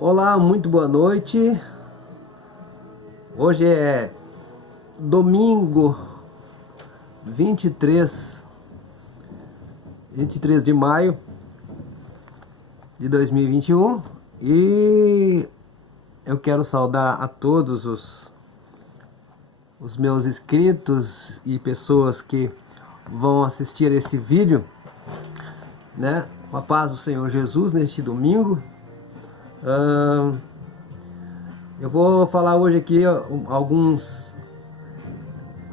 Olá, muito boa noite. Hoje é domingo 23 de maio de 2021 e eu quero saudar a todos os meus inscritos e pessoas que vão assistir esse vídeo, né? Com a paz do Senhor Jesus neste domingo. Eu vou falar hoje aqui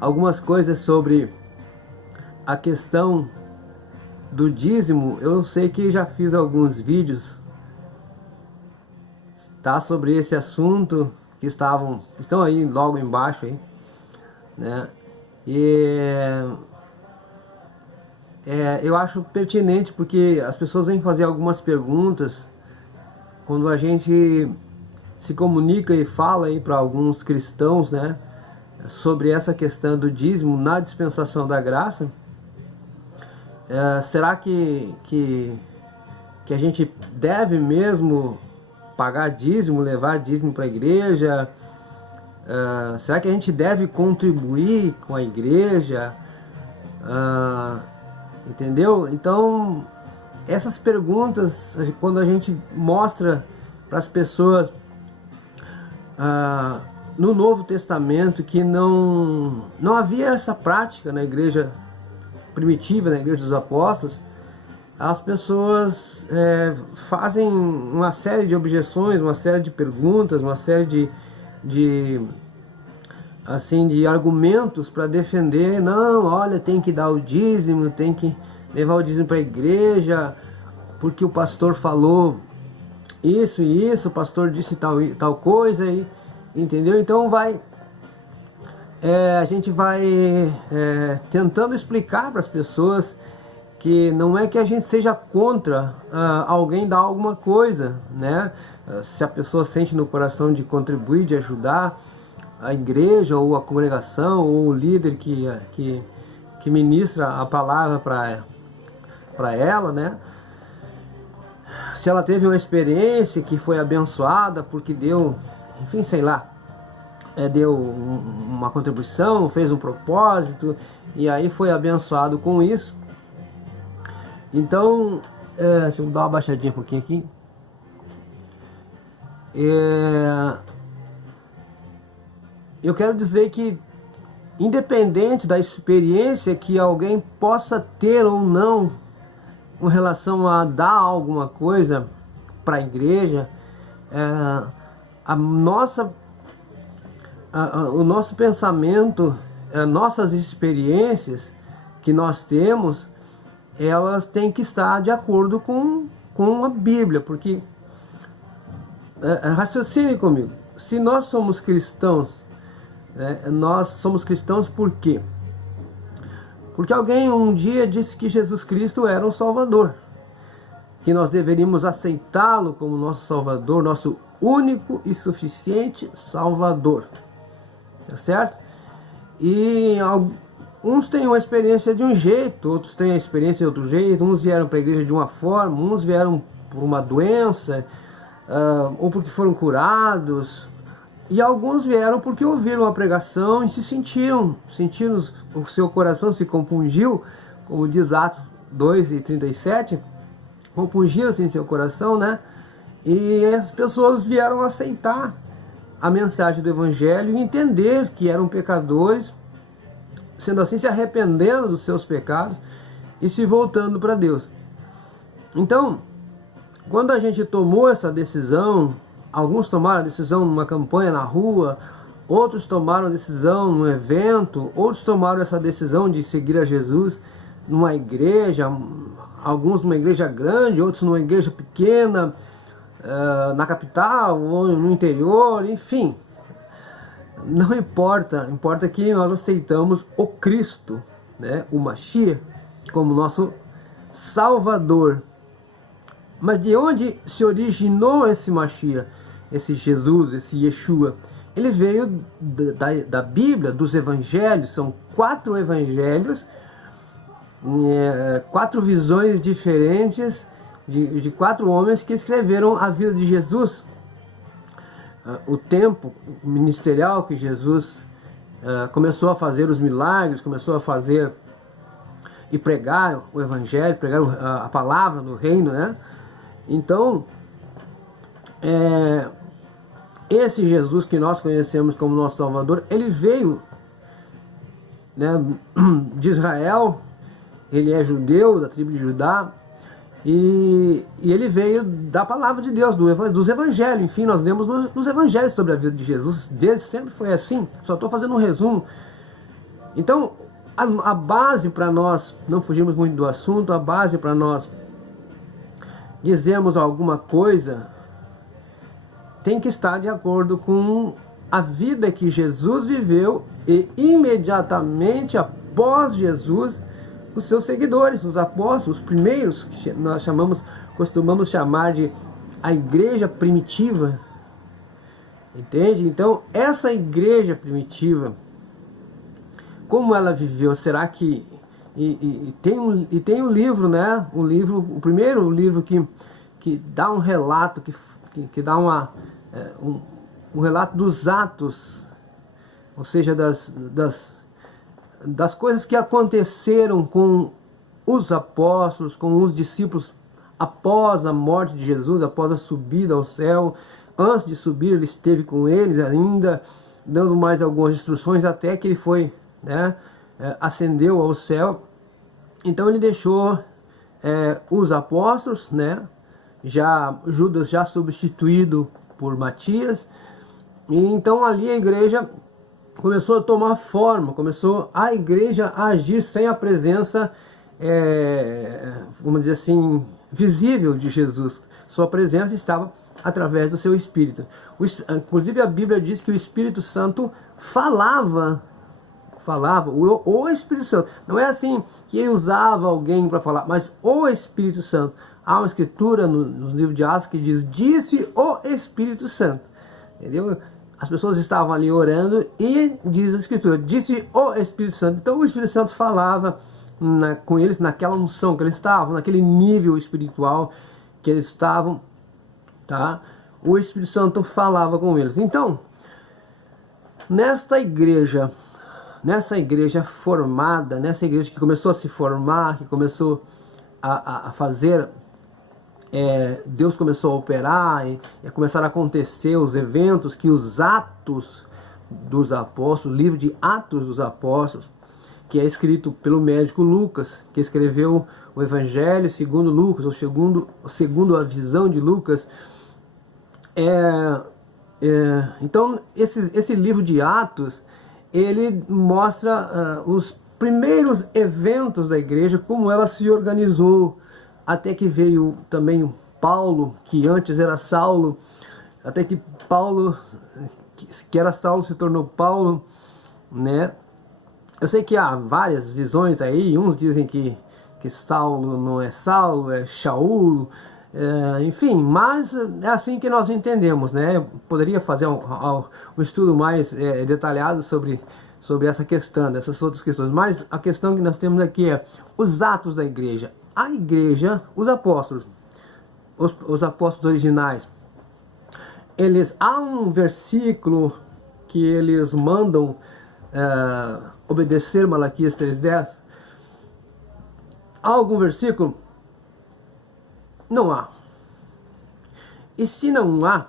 algumas coisas sobre a questão do dízimo. Eu sei que já fiz alguns vídeos, tá, sobre esse assunto que estão aí logo embaixo aí, né? Eu acho pertinente porque as pessoas vêm fazer algumas perguntas quando a gente se comunica e fala aí para alguns cristãos, né, sobre essa questão do dízimo na dispensação da graça. Será que a gente deve mesmo pagar dízimo, levar dízimo para a igreja? Será que a gente deve contribuir com a igreja? Entendeu? Então, essas perguntas, quando a gente mostra para as pessoas no Novo Testamento que não havia essa prática na igreja primitiva, na igreja dos apóstolos, as pessoas fazem uma série de objeções, uma série de perguntas, uma série de argumentos para defender. Não, olha, tem que dar o dízimo, tem que levar o dízimo para a igreja, porque o pastor falou isso e isso, o pastor disse tal coisa, entendeu? Então a gente vai tentando explicar para as pessoas que não é que a gente seja contra alguém dar alguma coisa, né? Se a pessoa sente no coração de contribuir, de ajudar a igreja ou a congregação ou o líder que ministra a palavra para ela, né? Se ela teve uma experiência que foi abençoada porque deu, enfim, sei lá, deu uma contribuição, fez um propósito e aí foi abençoado com isso. Então, deixa eu dar uma baixadinha um pouquinho aqui. Eu quero dizer que, independente da experiência que alguém possa ter ou não com relação a dar alguma coisa para a igreja, o nosso pensamento, nossas experiências que nós temos, elas têm que estar de acordo com a Bíblia, porque raciocine comigo. Se nós somos cristãos, nós somos cristãos por quê? Porque alguém um dia disse que Jesus Cristo era um Salvador, que nós deveríamos aceitá-lo como nosso Salvador, nosso único e suficiente Salvador, tá certo? E uns têm uma experiência de um jeito, outros têm a experiência de outro jeito. Uns vieram para a igreja de uma forma, uns vieram por uma doença, ou porque foram curados, e alguns vieram porque ouviram a pregação e se sentiram, o seu coração se compungiu, como diz Atos 2:37, compungiram-se em seu coração, né? E as pessoas vieram aceitar a mensagem do Evangelho e entender que eram pecadores, sendo assim se arrependendo dos seus pecados e se voltando para Deus. Então, quando a gente tomou essa decisão, alguns tomaram a decisão numa campanha na rua, outros tomaram a decisão num evento, outros tomaram essa decisão de seguir a Jesus numa igreja, alguns numa igreja grande, outros numa igreja pequena, na capital ou no interior, enfim. Não importa, importa que nós aceitamos o Cristo, né, o Mashiach, como nosso Salvador. Mas de onde se originou esse Mashiach, esse Jesus, esse Yeshua? Ele veio da Bíblia, dos Evangelhos. São 4 Evangelhos, 4 visões diferentes de 4 homens que escreveram a vida de Jesus. o tempo ministerial que Jesus começou a fazer os milagres, começou a fazer e pregar o evangelho, pregar a palavra do reino, né? Então, esse Jesus que nós conhecemos como nosso Salvador, ele veio, né, de Israel, ele é judeu, da tribo de Judá, e ele veio da palavra de Deus, dos evangelhos. Enfim, nós lemos nos evangelhos sobre a vida de Jesus, desde sempre foi assim. Só estou fazendo um resumo. Então, a base para nós, não fugimos muito do assunto, a base para nós dizermos alguma coisa tem que estar de acordo com a vida que Jesus viveu, e imediatamente após Jesus, os seus seguidores, os apóstolos, os primeiros, que nós costumamos chamar de a igreja primitiva. Entende? Então, essa igreja primitiva, como ela viveu? Será que... tem um livro, né? O primeiro livro que dá um relato, que dá um relato dos atos, ou seja, das coisas que aconteceram com os apóstolos, com os discípulos após a morte de Jesus, após a subida ao céu. Antes de subir, ele esteve com eles ainda, dando mais algumas instruções, até que ele foi, né, ascendeu ao céu. Então ele deixou os apóstolos, né, Judas já substituído por Matias, e então ali a igreja começou a tomar forma, começou a igreja a agir sem a presença, vamos dizer assim, visível de Jesus. Sua presença estava através do seu Espírito. Inclusive a Bíblia diz que o Espírito Santo falava, o Espírito Santo. Não é assim que ele usava alguém para falar, mas o Espírito Santo. Há uma escritura no livro de Atos que diz: disse o Espírito Santo. Entendeu? As pessoas estavam ali orando e diz a escritura, disse o Espírito Santo. Então o Espírito Santo falava com eles naquela unção que eles estavam, naquele nível espiritual que eles estavam, tá? O Espírito Santo falava com eles. Então, nessa igreja formada, nessa igreja que começou a se formar, que começou a fazer, Deus começou a operar, e começaram a acontecer os eventos que os Atos dos Apóstolos, o livro de Atos dos Apóstolos, que é escrito pelo médico Lucas, que escreveu o Evangelho segundo Lucas, ou segundo a visão de Lucas. Então, esse livro de Atos, ele mostra os primeiros eventos da igreja, como ela se organizou, até que veio também Paulo, que antes era Saulo, até que Paulo, que era Saulo, se tornou Paulo, né? Eu sei que há várias visões aí, uns dizem que Saulo não é Saulo, é Shaul, enfim, mas é assim que nós entendemos, né? Poderia fazer um estudo mais detalhado sobre essa questão, dessas outras questões, mas a questão que nós temos aqui é os atos da igreja. A igreja, os apóstolos, os apóstolos originais, há um versículo que eles mandam obedecer Malaquias 3:10. Há algum versículo? Não há. E se não há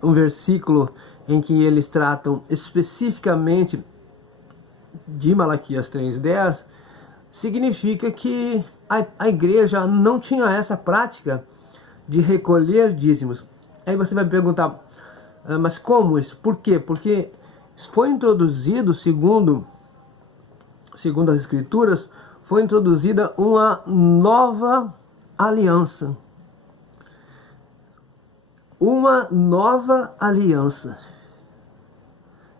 um versículo em que eles tratam especificamente de Malaquias 3:10, significa que a igreja não tinha essa prática de recolher dízimos. Aí você vai me perguntar, mas como isso? Por quê? Porque foi introduzido, segundo as escrituras, foi introduzida uma nova aliança. Uma nova aliança.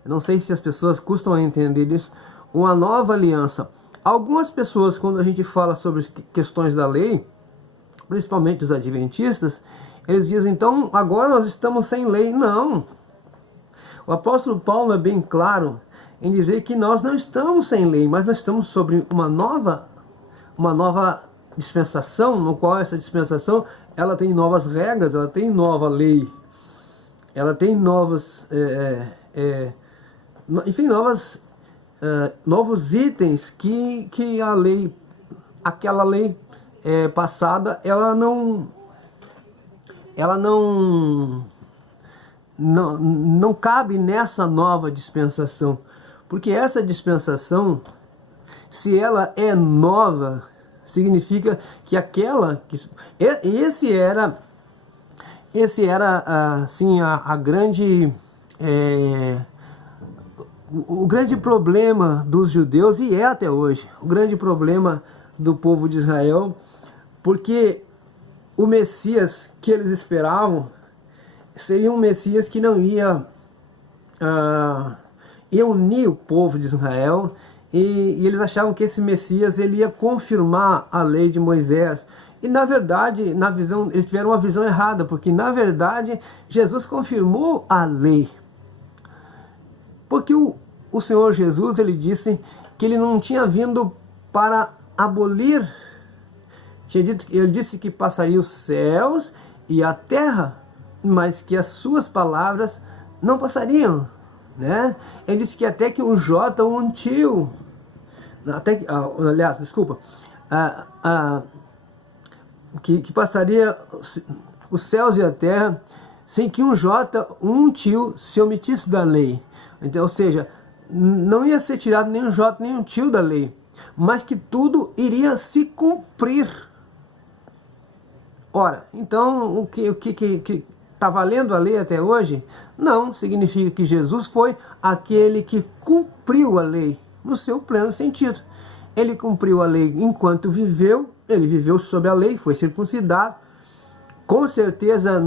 Eu não sei se as pessoas costumam entender isso. Uma nova aliança. Algumas pessoas, quando a gente fala sobre questões da lei, principalmente os adventistas, eles dizem, então agora nós estamos sem lei. Não. O apóstolo Paulo é bem claro em dizer que nós não estamos sem lei, mas nós estamos sobre uma nova dispensação, no qual essa dispensação ela tem novas regras, ela tem nova lei. ela tem enfim, novos itens que a lei, aquela lei passada, ela não cabe nessa nova dispensação, porque essa dispensação, se ela é nova, significa que esse era assim a grande o grande problema dos judeus, e é até hoje o grande problema do povo de Israel, porque o Messias que eles esperavam seria um Messias que não ia unir o povo de Israel, e eles achavam que esse Messias ele ia confirmar a lei de Moisés. E na verdade, eles tiveram uma visão errada, porque na verdade Jesus confirmou a lei. Porque o Senhor Jesus, ele disse que ele não tinha vindo para abolir, ele disse que passaria os céus e a terra, mas que as suas palavras não passariam, né? Ele disse que até que um jota, um tio, que passaria os céus e a terra sem que um jota, um tio se omitisse da lei. Então, ou seja, não ia ser tirado nem um jota, nem um tio da lei, mas que tudo iria se cumprir. Ora, então o que está valendo a lei até hoje? Não significa que Jesus foi aquele que cumpriu a lei no seu pleno sentido. Ele cumpriu a lei enquanto viveu, ele viveu sob a lei, foi circuncidado. Com certeza,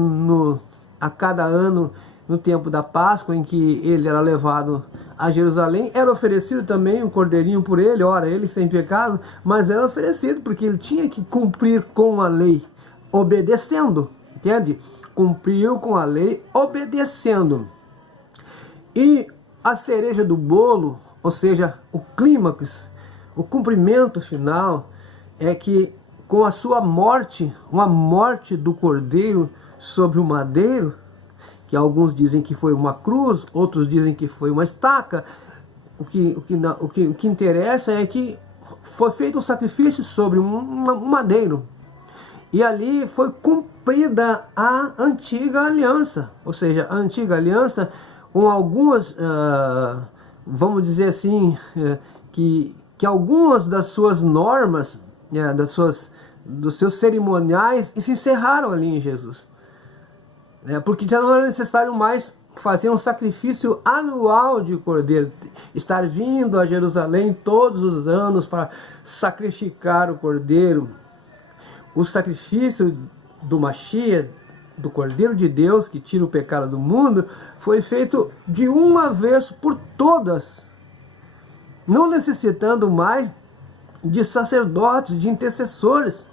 a cada ano, no tempo da Páscoa, em que ele era levado a Jerusalém, era oferecido também um cordeirinho por ele, ora, ele sem pecado, mas era oferecido porque ele tinha que cumprir com a lei, obedecendo, entende? Cumpriu com a lei, obedecendo. E a cereja do bolo, ou seja, o clímax, o cumprimento final, é que com a sua morte, uma morte do cordeiro sobre o madeiro, que alguns dizem que foi uma cruz, outros dizem que foi uma estaca, o que interessa é que foi feito um sacrifício sobre um madeiro. E ali foi cumprida a antiga aliança, ou seja, a antiga aliança com algumas, vamos dizer assim, que algumas das suas normas, dos seus cerimoniais, se encerraram ali em Jesus. Porque já não era necessário mais fazer um sacrifício anual de cordeiro, estar vindo a Jerusalém todos os anos para sacrificar o cordeiro. O sacrifício do Mashiach, do Cordeiro de Deus, que tira o pecado do mundo, foi feito de uma vez por todas, não necessitando mais de sacerdotes, de intercessores,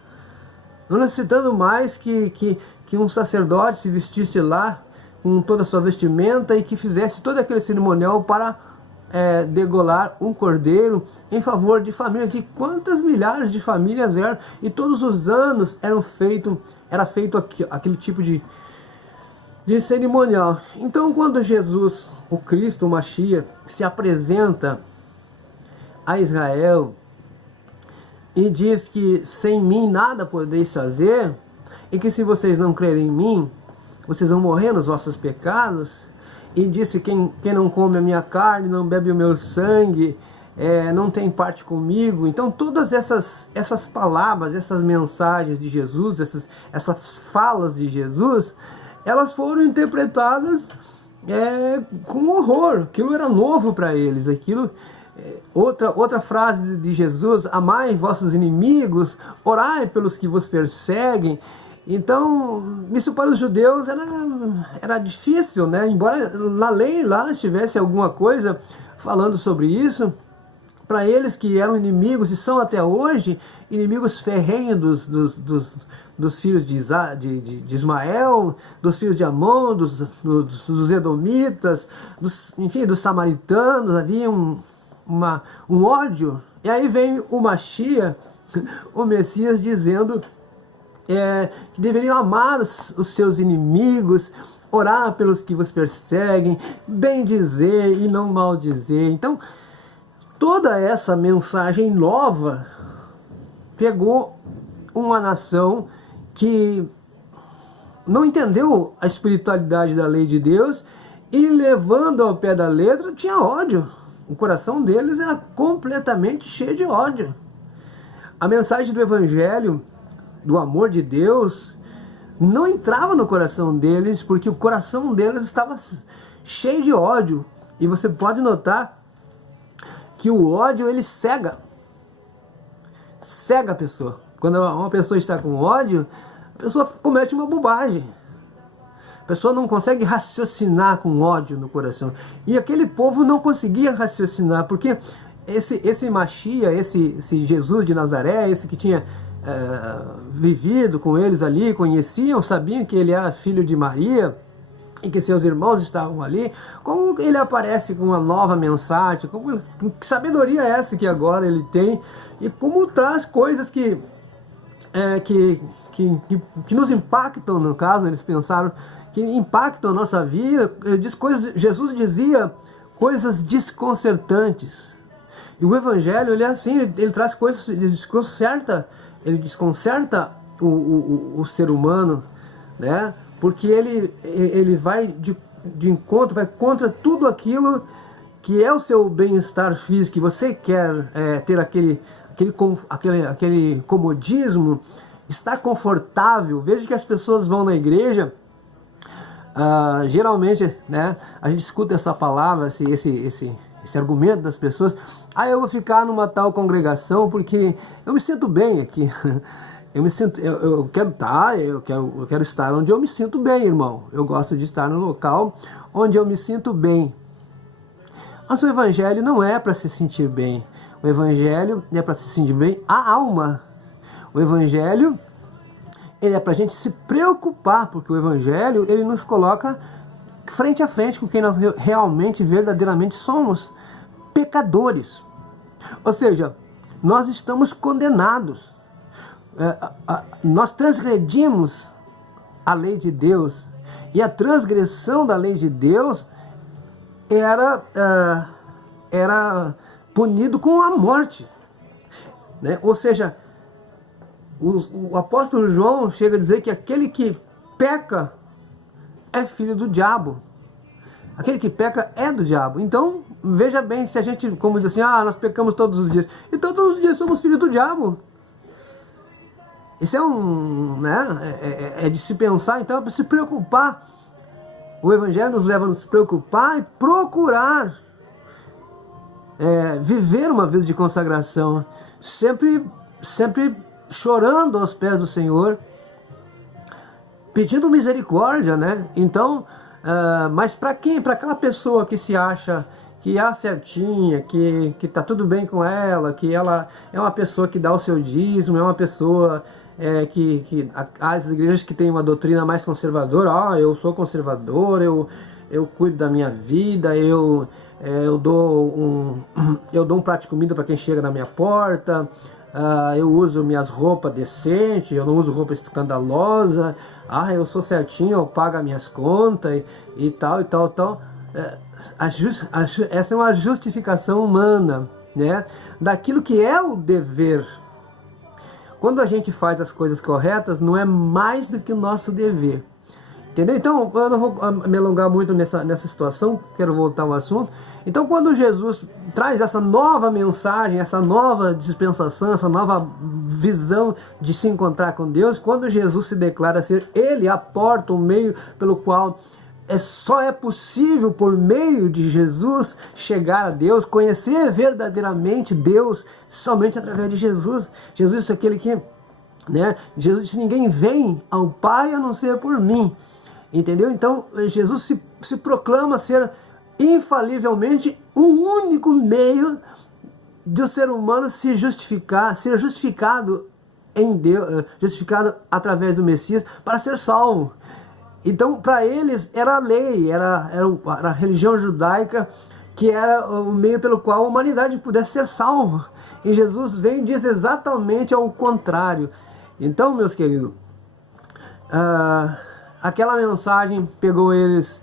não necessitando mais que um sacerdote se vestisse lá com toda a sua vestimenta e que fizesse todo aquele cerimonial para degolar um cordeiro em favor de famílias. E quantas milhares de famílias eram, e todos os anos era feito aquele tipo de cerimonial. Então, quando Jesus, o Cristo, o Mashiach, se apresenta a Israel e diz que sem mim nada podeis fazer, e que se vocês não crerem em mim, vocês vão morrer nos vossos pecados, e disse quem não come a minha carne, não bebe o meu sangue, não tem parte comigo. Então todas essas palavras, essas mensagens de Jesus, essas falas de Jesus, elas foram interpretadas com horror. Aquilo era novo para eles. Outra frase de Jesus: amai vossos inimigos, orai pelos que vos perseguem. Então, isso para os judeus era difícil, né? Embora na lei lá estivesse alguma coisa falando sobre isso, para eles que eram inimigos, e são até hoje, inimigos ferrenhos dos filhos de Ismael, dos filhos de Amon, dos edomitas, enfim, dos samaritanos. Havia um ódio. E aí vem o Mashiach, o Messias, dizendo que deveriam amar os seus inimigos, orar pelos que vos perseguem, bem dizer e não mal dizer. Então, toda essa mensagem nova pegou uma nação que não entendeu a espiritualidade da lei de Deus e, levando ao pé da letra, tinha ódio. O coração deles era completamente cheio de ódio. A mensagem do Evangelho, do amor de Deus, não entrava no coração deles, porque o coração deles estava cheio de ódio. E você pode notar que o ódio, ele cega a pessoa. Quando uma pessoa está com ódio, a pessoa comete uma bobagem. A pessoa não consegue raciocinar com ódio no coração. E aquele povo não conseguia raciocinar, porque esse Machia, esse Jesus de Nazaré, esse que tinha vivido com eles ali, conheciam, sabiam que ele era filho de Maria e que seus irmãos estavam ali, como ele aparece com uma nova mensagem, que sabedoria é essa que agora ele tem, e como traz coisas que nos impactam, no caso, eles pensaram, que impactam a nossa vida. Jesus dizia coisas desconcertantes. E o Evangelho, ele é assim, ele traz coisas, ele desconcerta o ser humano, né? Porque ele vai de encontro, vai contra tudo aquilo que é o seu bem-estar físico, que você quer ter aquele comodismo, estar confortável. Veja que as pessoas vão na igreja, geralmente, né, a gente escuta essa palavra, esse argumento das pessoas: eu vou ficar numa tal congregação porque eu me sinto bem aqui. Eu quero estar onde eu me sinto bem, irmão. Eu gosto de estar no local onde eu me sinto bem. Mas o Evangelho não é para se sentir bem. O Evangelho é para se sentir bem a alma. O Evangelho, ele é para a gente se preocupar, porque o Evangelho, ele nos coloca frente a frente com quem nós realmente, verdadeiramente somos: pecadores. Ou seja, nós estamos condenados. Nós transgredimos a lei de Deus, e a transgressão da lei de Deus era punido com a morte, né? Ou seja, o apóstolo João chega a dizer que aquele que peca é filho do diabo. Aquele que peca é do diabo. Então, veja bem, se a gente, como diz assim, nós pecamos todos os dias. Então, todos os dias somos filhos do diabo. Isso é de se pensar. Então, é para se preocupar. O Evangelho nos leva a nos preocupar e procurar viver uma vida de consagração, sempre chorando aos pés do Senhor, pedindo misericórdia, né? Então, mas para quem? Para aquela pessoa que se acha que é certinha, que tá tudo bem com ela, que ela é uma pessoa que dá o seu dízimo, é uma pessoa as igrejas que têm uma doutrina mais conservadora: eu sou conservador, eu cuido da minha vida, eu dou um prato de comida para quem chega na minha porta, eu uso minhas roupas decentes, eu não uso roupa escandalosa, eu sou certinho, eu pago as minhas contas e tal. Essa é uma justificação humana, né, daquilo que é o dever. Quando a gente faz as coisas corretas, não é mais do que o nosso dever. Entendeu? Então, eu não vou me alongar muito nessa situação, quero voltar ao assunto. Então, quando Jesus traz essa nova mensagem, essa nova dispensação, essa nova visão de se encontrar com Deus, quando Jesus se declara ser Ele a porta, o meio pelo qual só é possível, por meio de Jesus, chegar a Deus, conhecer verdadeiramente Deus, somente através de Jesus. Jesus é aquele que, né? Jesus disse: ninguém vem ao Pai a não ser por mim. Entendeu? Então, Jesus se proclama ser infalivelmente o único meio de o ser humano se justificar, ser justificado em Deus, justificado através do Messias, para ser salvo. Então, para eles, era a lei, era a religião judaica, que era o meio pelo qual a humanidade pudesse ser salva. E Jesus vem e diz exatamente ao contrário. Então, meus queridos, aquela mensagem pegou eles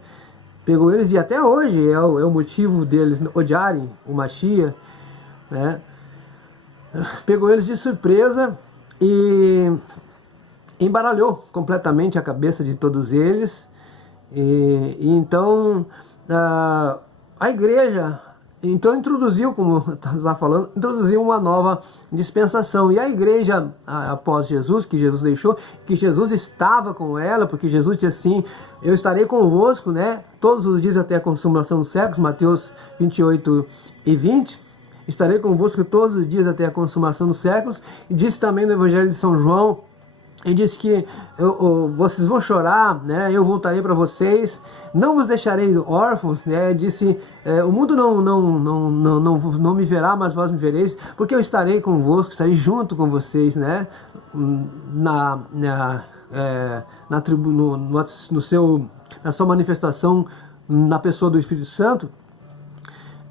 e até hoje é o motivo deles odiarem o Mashiach, né? Pegou eles de surpresa e embaralhou completamente a cabeça de todos eles. E então a igreja então introduziu, como está falando, introduziu uma nova dispensação. E a igreja, após Jesus, que Jesus deixou, que Jesus estava com ela, porque Jesus disse assim: eu estarei convosco, né, todos os dias até a consumação dos séculos, Mateus 28:20, estarei convosco todos os dias até a consumação dos séculos. E disse também no Evangelho de São João, e disse que vocês vão chorar, né, eu voltarei para vocês, não vos deixarei órfãos, né, disse, o mundo não me verá, mas vós me vereis, porque eu estarei convosco, estarei junto com vocês, né, na sua manifestação na pessoa do Espírito Santo.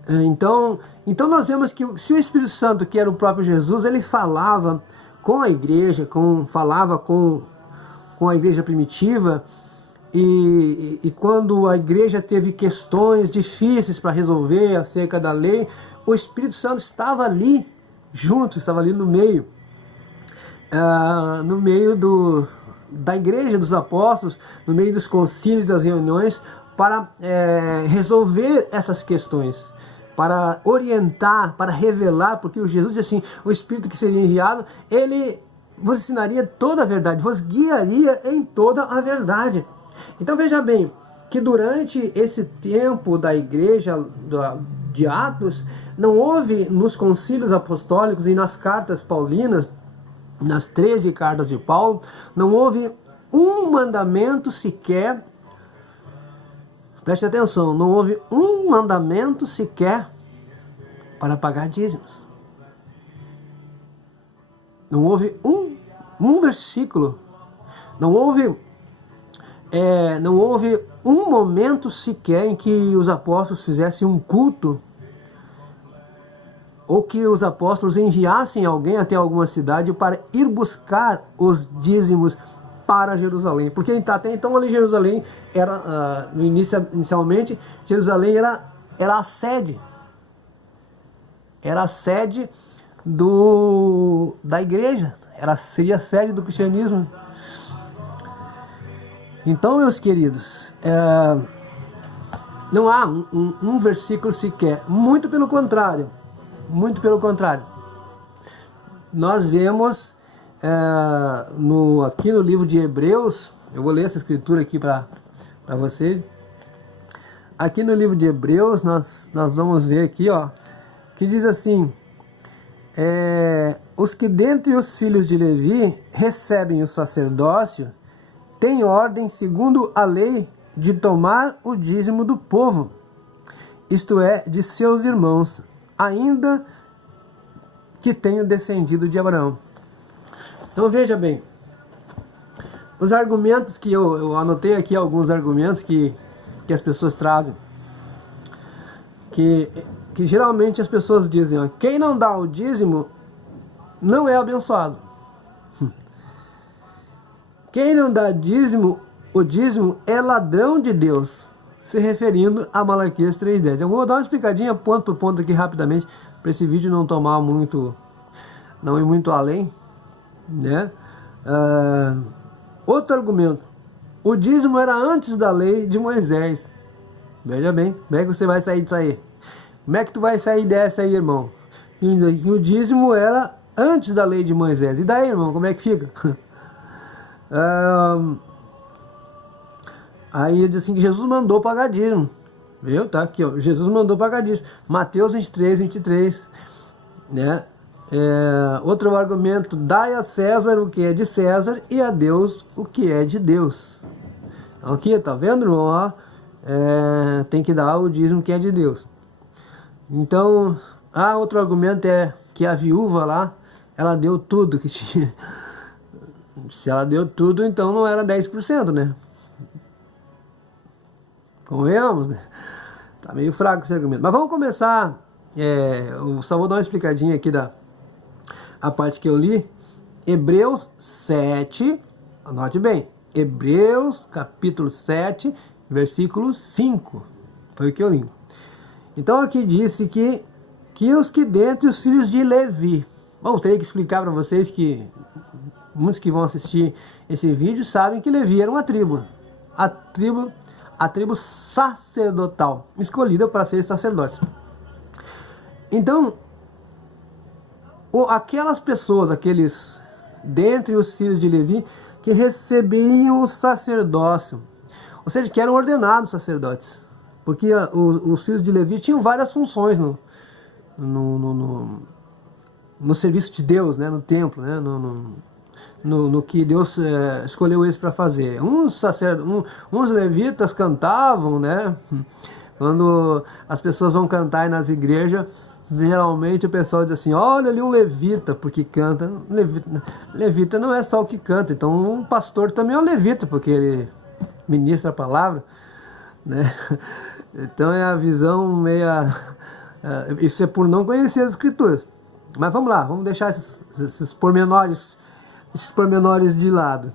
Então nós vemos que se o Espírito Santo, que era o próprio Jesus, ele falava com a igreja, falava com a igreja primitiva, e quando a igreja teve questões difíceis para resolver acerca da lei, o Espírito Santo estava ali junto, estava ali no meio da igreja dos apóstolos, no meio dos concílios, das reuniões, para resolver essas questões, para orientar, para revelar, porque o Jesus disse assim, o Espírito que seria enviado, ele vos ensinaria toda a verdade, vos guiaria em toda a verdade. Então veja bem, que durante esse tempo da igreja de Atos, não houve nos concílios apostólicos e nas cartas paulinas, nas 13 cartas de Paulo, não houve um mandamento sequer, preste atenção, não houve um mandamento sequer para pagar dízimos. Não houve um versículo, não houve um momento sequer em que os apóstolos fizessem um culto, ou que os apóstolos enviassem alguém até alguma cidade para ir buscar os dízimos para Jerusalém. Porque até então ali Jerusalém era, inicialmente, Jerusalém era a sede. Era a sede da igreja. Seria a sede do cristianismo. Então, meus queridos, não há um versículo sequer. Muito pelo contrário. Muito pelo contrário. Nós vemos aqui no livro de Hebreus, eu vou ler essa escritura aqui para vocês. Aqui no livro de Hebreus, nós vamos ver aqui, ó, que diz assim: os que dentre os filhos de Levi recebem o sacerdócio, têm ordem segundo a lei de tomar o dízimo do povo, isto é, de seus irmãos, ainda que tenham descendido de Abraão. Então veja bem, os argumentos que eu anotei aqui, alguns argumentos que as pessoas trazem, que geralmente as pessoas dizem, ó, quem não dá o dízimo não é abençoado. Quem não dá o dízimo é ladrão de Deus, se referindo a Malaquias 3:10. Eu vou dar uma explicadinha ponto por ponto aqui rapidamente, para esse vídeo não ir muito além, né? Outro argumento: o dízimo era antes da lei de Moisés. Veja bem, como é que você vai sair disso aí? Como é que tu vai sair dessa aí, irmão? E o dízimo era antes da lei de Moisés. E daí, irmão, como é que fica? Aí ele diz assim que Jesus mandou pagar dízimo. Viu? Tá aqui, ó. Jesus mandou pagar dízimo. Mateus 23:23, né? Outro argumento: dai a César o que é de César e a Deus o que é de Deus. Então aqui, tá vendo, irmão? Ó, tem que dar o dízimo que é de Deus. Então, outro argumento é que a viúva lá, ela deu tudo que tinha. Se ela deu tudo, então não era 10%, né? Convenhamos, né? Tá meio fraco esse argumento. Mas vamos começar. Eu só vou dar uma explicadinha aqui a parte que eu li. Hebreus 7, anote bem. Hebreus capítulo 7, versículo 5. Foi o que eu li. Então aqui disse que os que dentre os filhos de Levi. Bom, teria que explicar para vocês que muitos que vão assistir esse vídeo sabem que Levi era uma tribo. A tribo sacerdotal, escolhida para ser sacerdote. Então, aquelas pessoas, aqueles dentre os filhos de Levi, que recebiam o sacerdócio, ou seja, que eram ordenados sacerdotes, porque os filhos de Levi tinham várias funções no serviço de Deus, né, no templo, né, no que Deus escolheu eles para fazer. Uns levitas cantavam, né, quando as pessoas vão cantar aí nas igrejas, geralmente o pessoal diz assim, olha ali um levita, porque canta. Levita não é só o que canta, então um pastor também é um levita, porque ele ministra a palavra, né? Então é a visão meia... isso é por não conhecer as escrituras. Mas vamos lá, vamos deixar esses pormenores de lado.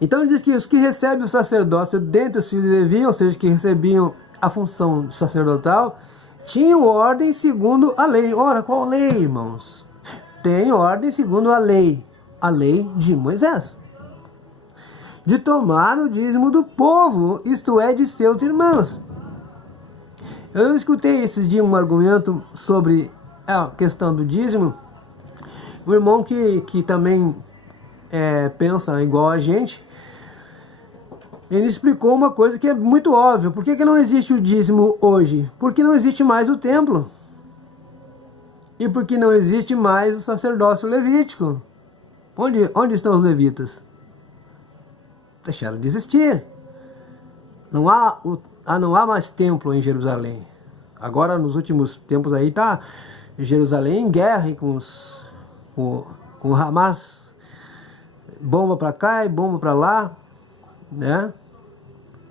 Então ele diz que os que recebem o sacerdócio dentre os filhos de Levi, ou seja, que recebiam a função sacerdotal, tinham ordem segundo a lei. Ora, qual lei, irmãos? Tem ordem segundo a lei de Moisés, de tomar o dízimo do povo, isto é, de seus irmãos. Eu escutei esses dias um argumento sobre a questão do dízimo. Um irmão que também pensa igual a gente, ele explicou uma coisa que é muito óbvia. Por que não existe o dízimo hoje? Porque não existe mais o templo. E porque não existe mais o sacerdócio levítico. Onde estão os levitas? Deixaram de existir. Não há mais templo em Jerusalém. Agora, nos últimos tempos aí, está Jerusalém em guerra com o Hamas. Bomba para cá e bomba para lá, né?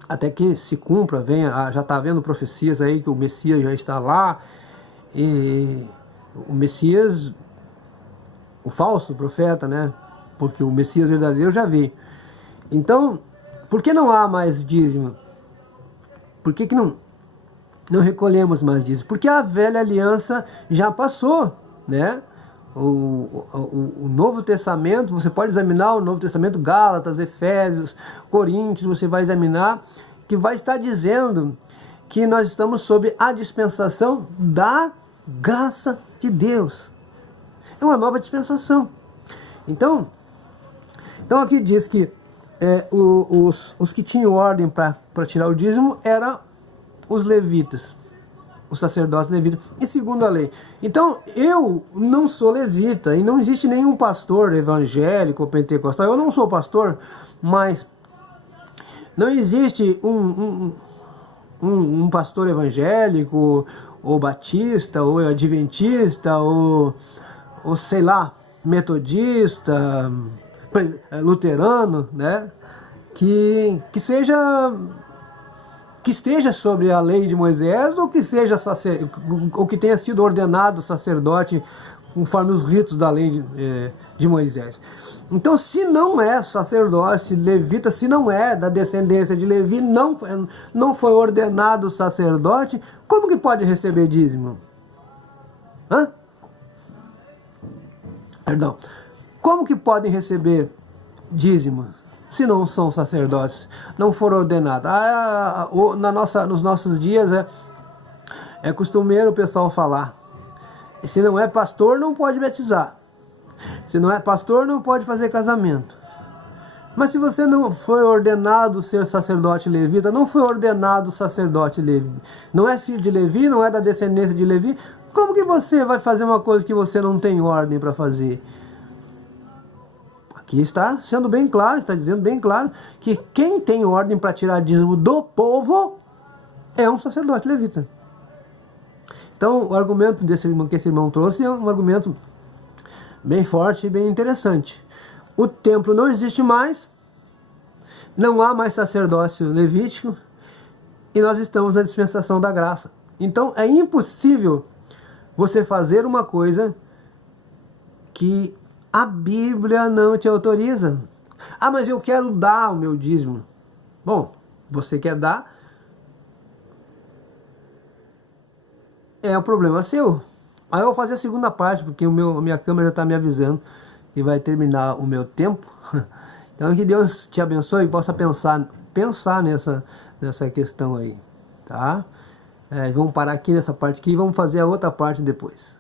Até que se cumpra, já está havendo profecias aí que o Messias já está lá, e o Messias, o falso profeta, né? Porque o Messias verdadeiro já veio. Então, por que não há mais dízimo? Por que não recolhemos mais dízimo? Porque a velha aliança já passou, né? O Novo Testamento, você pode examinar o Novo Testamento, Gálatas, Efésios, Coríntios, você vai examinar, que vai estar dizendo que nós estamos sob a dispensação da graça de Deus. É uma nova dispensação. Então aqui diz que os que tinham ordem para tirar o dízimo eram os levitas, os sacerdotes levitas, e segundo a lei. Então, eu não sou levita, e não existe nenhum pastor evangélico ou pentecostal. Eu não sou pastor, mas não existe um pastor evangélico, ou batista, ou adventista, ou sei lá, metodista, luterano, né? Que esteja sobre a lei de Moisés, ou que tenha sido ordenado sacerdote conforme os ritos da lei de Moisés. Então, se não é sacerdote levita, se não é da descendência de Levi, não foi ordenado sacerdote, como que pode receber dízimo? Perdão. Como que podem receber dízimo se não são sacerdotes, não foram ordenados? Nos nossos dias é costumeiro o pessoal falar, se não é pastor não pode batizar, se não é pastor não pode fazer casamento. Mas se você não foi ordenado ser sacerdote levita, não foi ordenado sacerdote levi, não é filho de Levi, não é da descendência de Levi, como que você vai fazer uma coisa que você não tem ordem para fazer? Aqui está sendo bem claro, está dizendo bem claro que quem tem ordem para tirar dízimo do povo é um sacerdote levita. Então o argumento que esse irmão trouxe é um argumento bem forte e bem interessante. O templo não existe mais, não há mais sacerdócio levítico, e nós estamos na dispensação da graça. Então é impossível você fazer uma coisa que A Bíblia não te autoriza. Ah, mas eu quero dar o meu dízimo. Bom, você quer dar, é um problema seu. Aí eu vou fazer a segunda parte, porque a minha câmera já está me avisando que vai terminar o meu tempo. Então que Deus te abençoe e possa pensar nessa questão aí, tá? Vamos parar aqui nessa parte aqui e vamos fazer a outra parte depois.